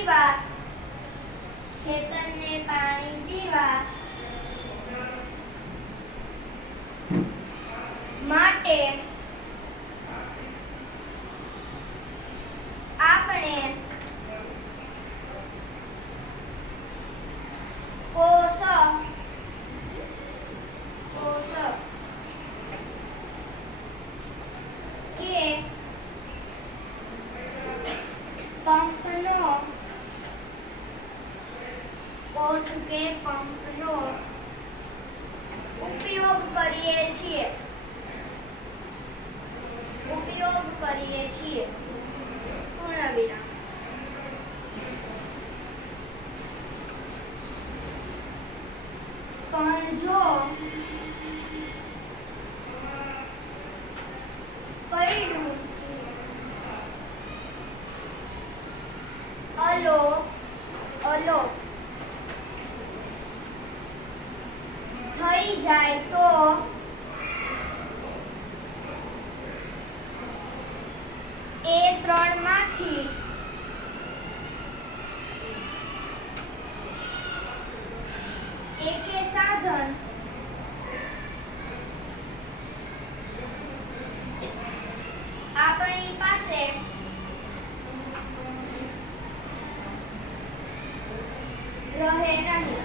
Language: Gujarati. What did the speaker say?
પીવા, ખેતરને પાણી પીવા માટે આપણે કોષ કે પંપનો ઉપયોગ કરીએ છીએ પૂર્ણ વિરામ. પણ જો કઈડું અલો થઈ જાય તો એ ત્રણમાંથી એકે સાધન આપણી પાસે રહે નહીં.